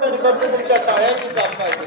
तुमच्या टाळ्यांची जात पाहिजे.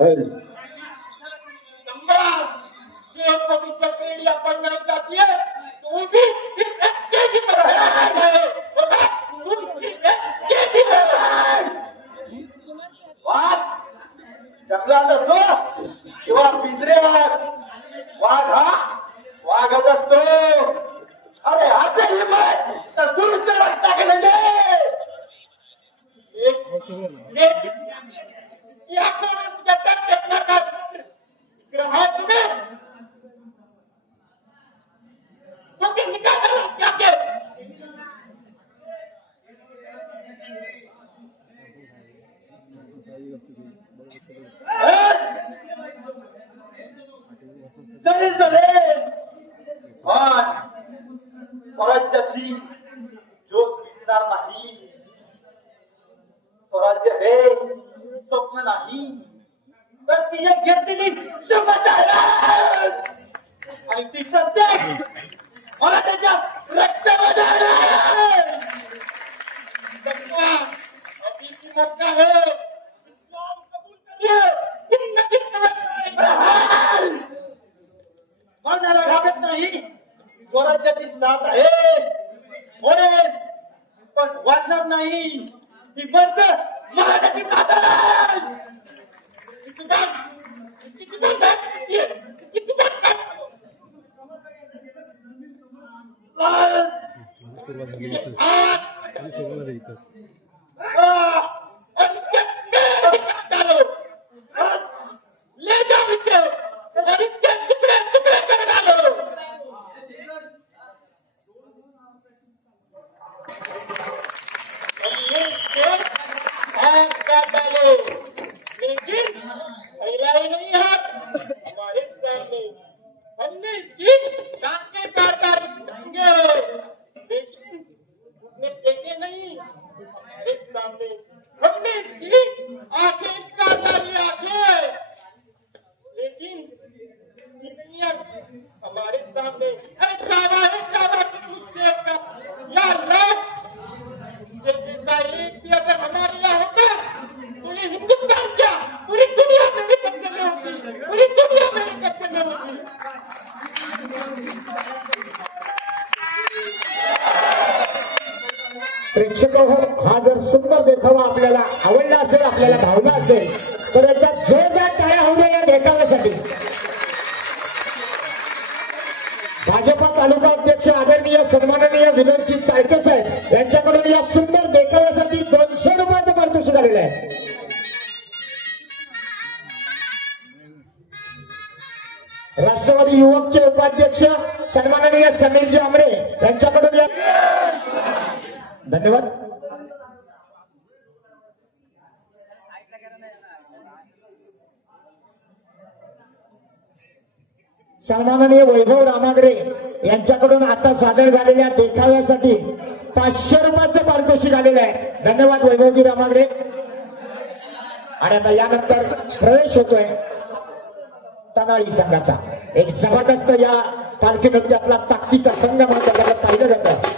कर सुरुवात आणि सगळं इथं. दाखवा आपल्याला आवडला असेल आपल्याला भावला असेल सन्माननीय वैभव रामागरे यांच्याकडून आता सादर झालेल्या देखाव्यासाठी पाचशे रुपयाचं पारितोषिक आलेलं आहे. धन्यवाद वैभवजी रामागरे. आणि आता यानंतर प्रवेश होतोय तनाळी संघाचा. एक जबरदस्त या पालखी आपला ताकदीचा संघ म्हणून पाहिलं जातं.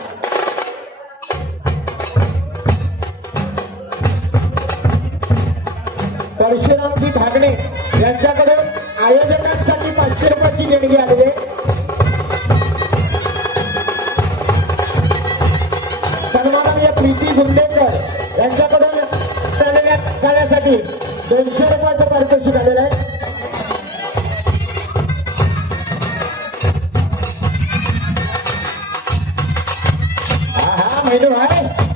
परशुरामजी भागणे यांच्याकडे आयोजकांसाठी पाचशे रुपयाची देणगी आलेली आहे. सन्माननीय प्रीती गुंडेकर यांच्याकडून चाललेल्या कार्यासाठी दोनशे रुपयाचं पारितोषिक आलेलं आहे. हा हा मैनू आहे.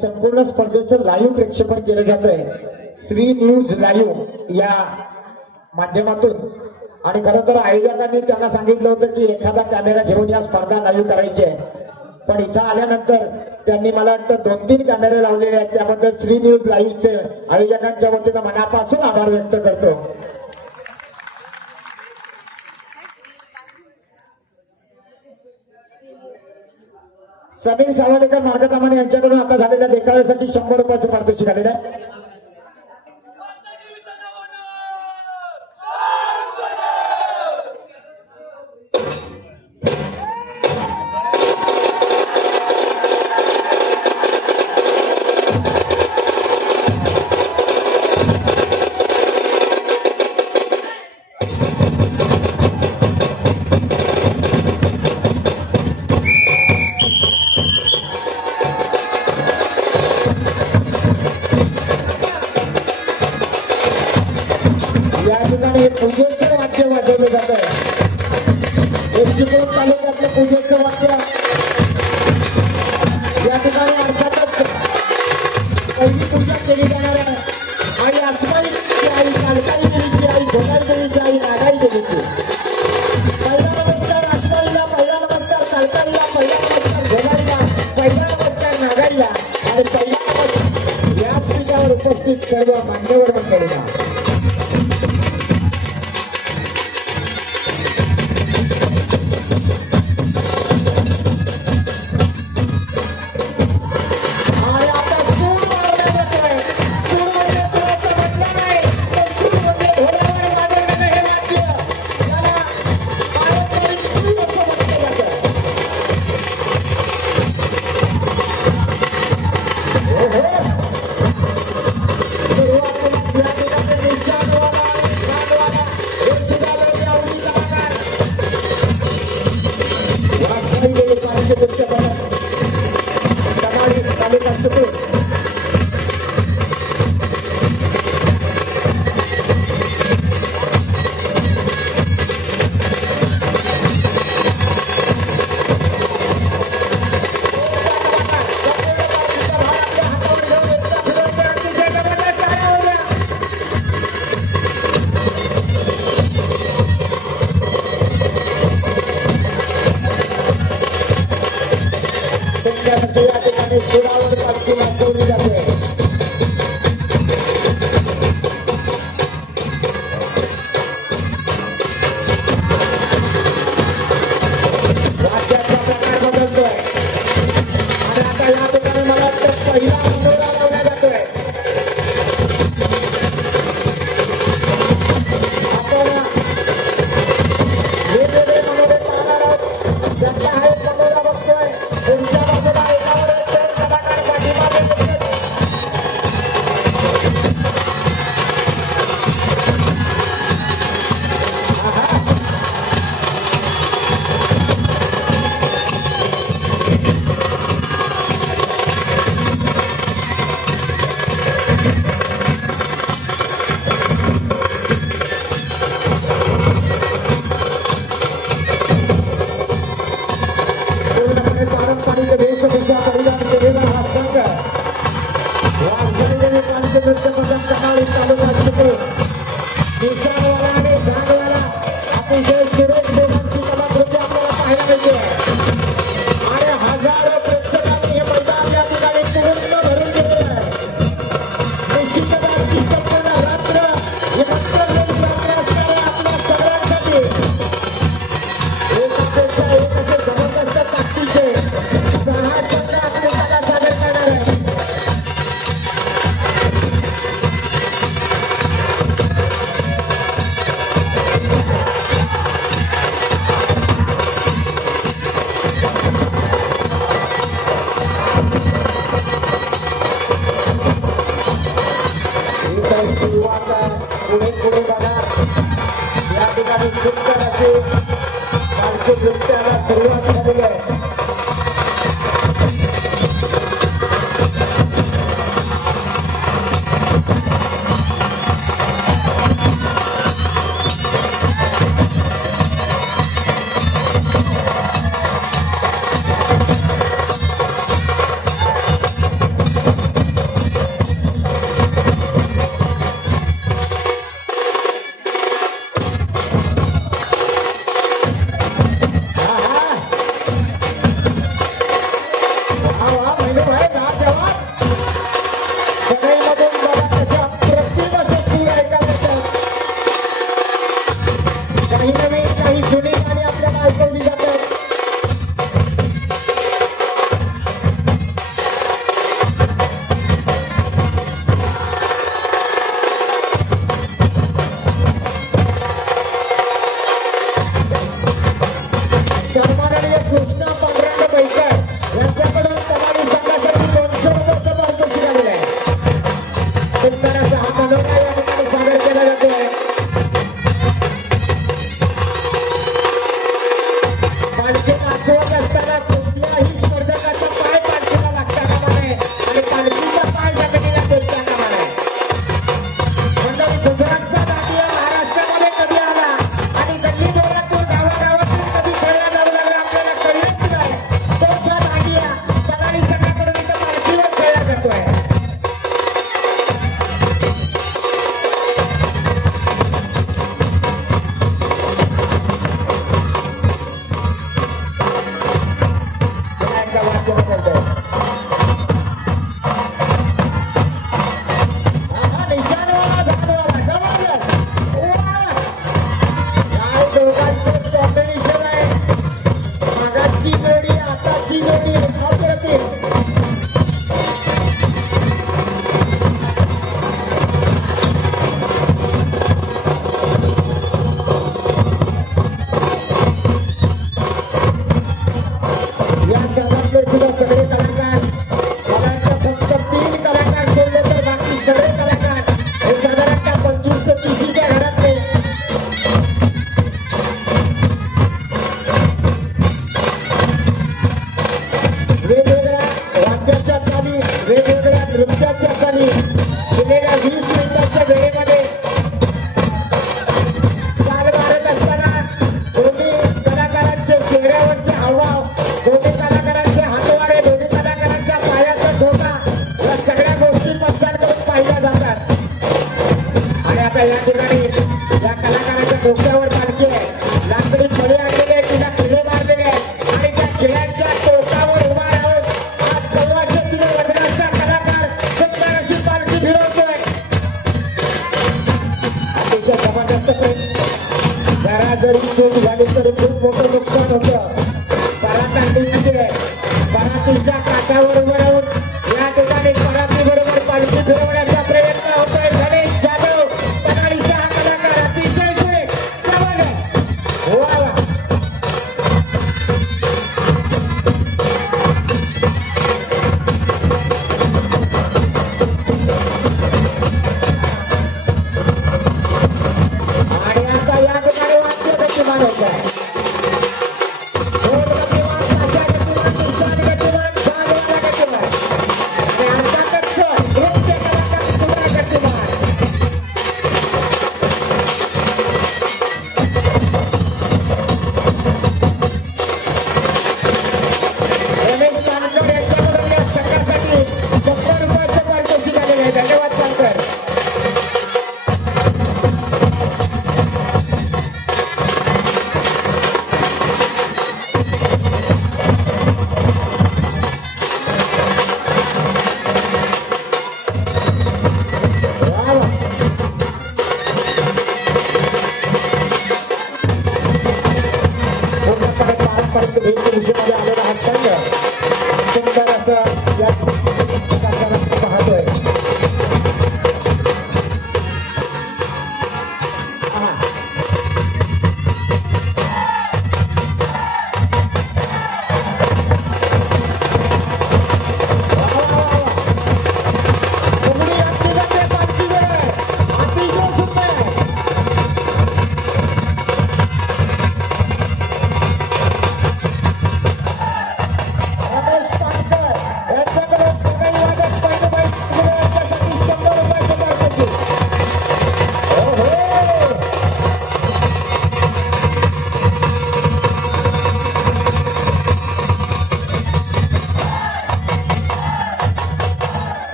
संपूर्ण स्पर्धेचं लाईव्ह प्रेक्षेपण केलं जात आहे श्री न्यूज लाईव्ह या माध्यमातून. आणि खरं तर आयोजकांनी त्यांना सांगितलं होतं की एखादा कॅमेरा घेऊन या स्पर्धा लाईव्ह करायची आहे. पण इथं आल्यानंतर त्यांनी मला वाटतं दोन तीन कॅमेरे लावलेले आहेत. त्याबद्दल श्री न्यूज लाईव्हचे आयोजकांच्या वतीनं मनापासून आभार व्यक्त करतो. समीर सावडेकर मार्गकामाने यांच्याकडून आता झालेल्या देखाव्यासाठी शंभर रुपयाचं पारितोषिक आलेलं आहे.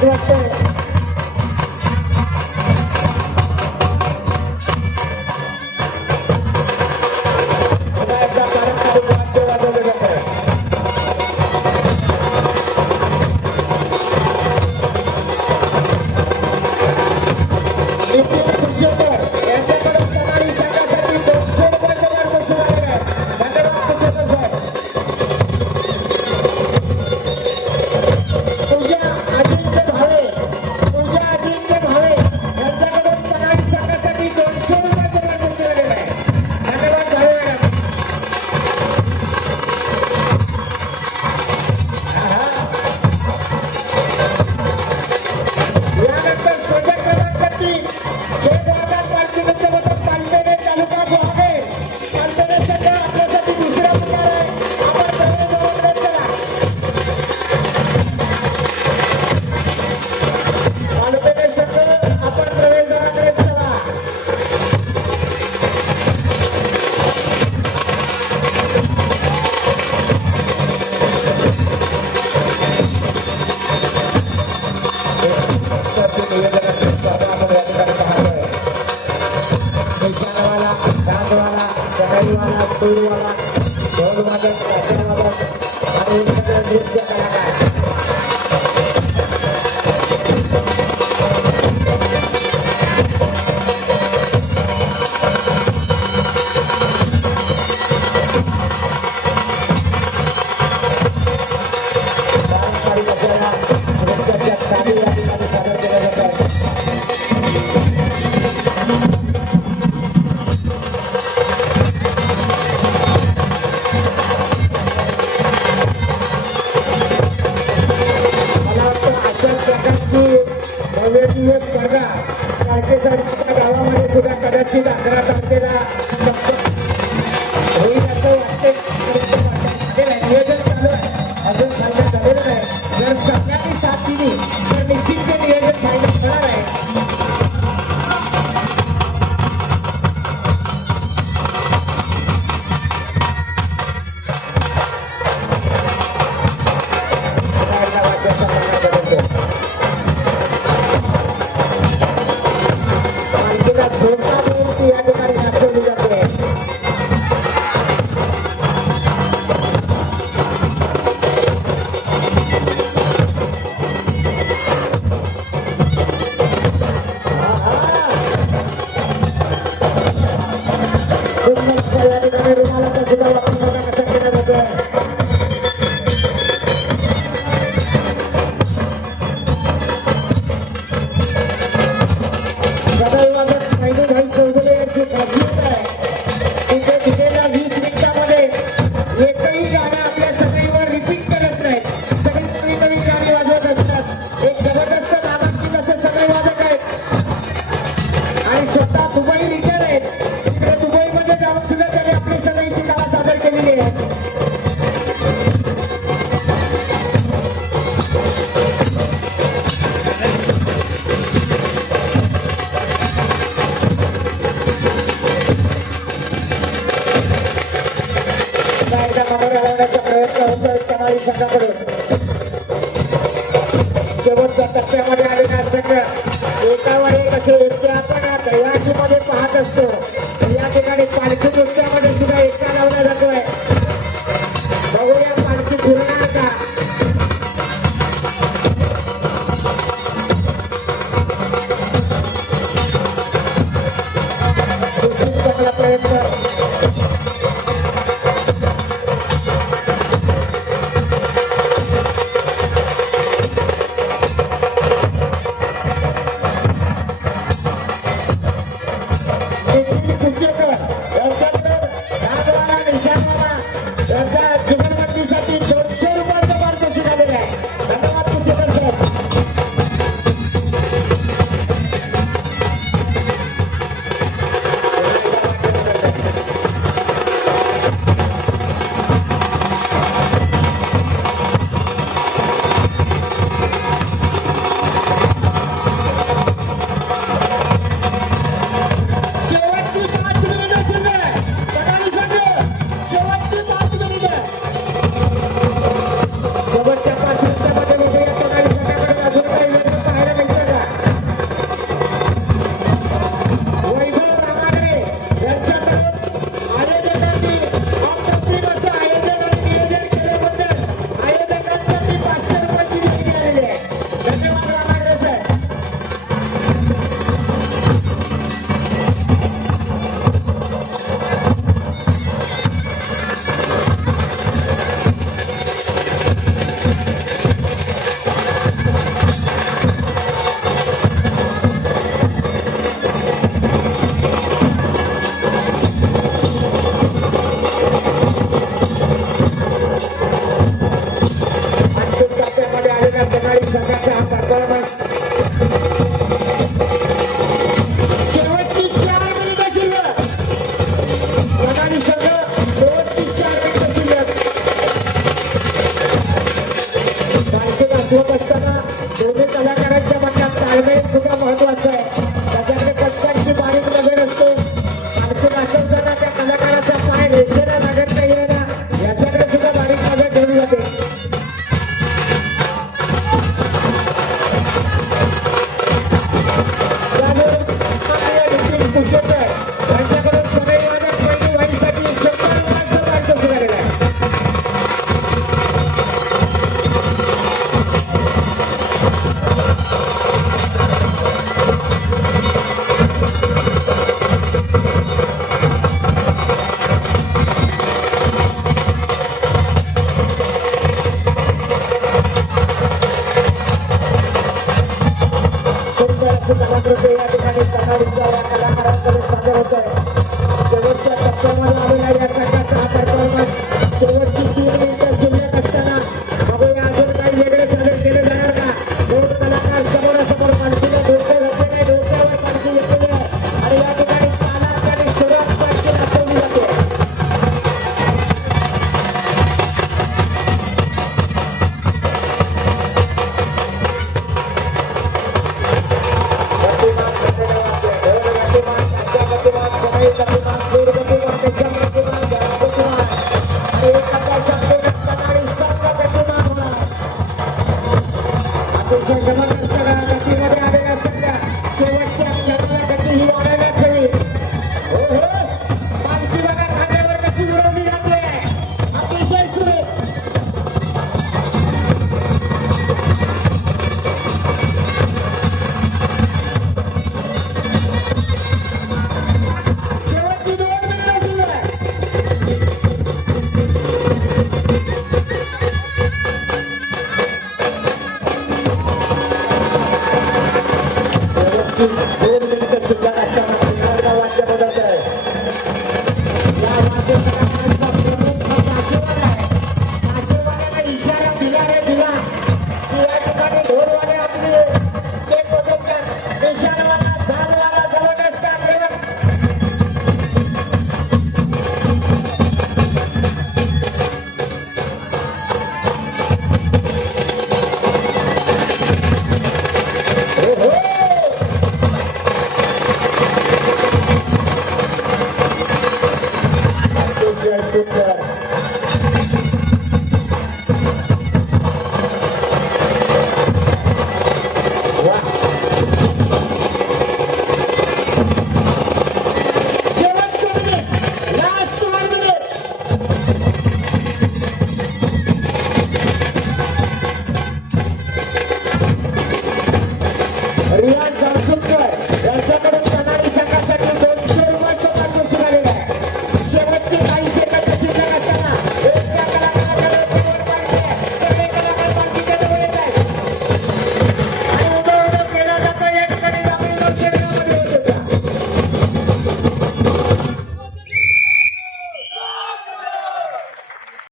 Udah.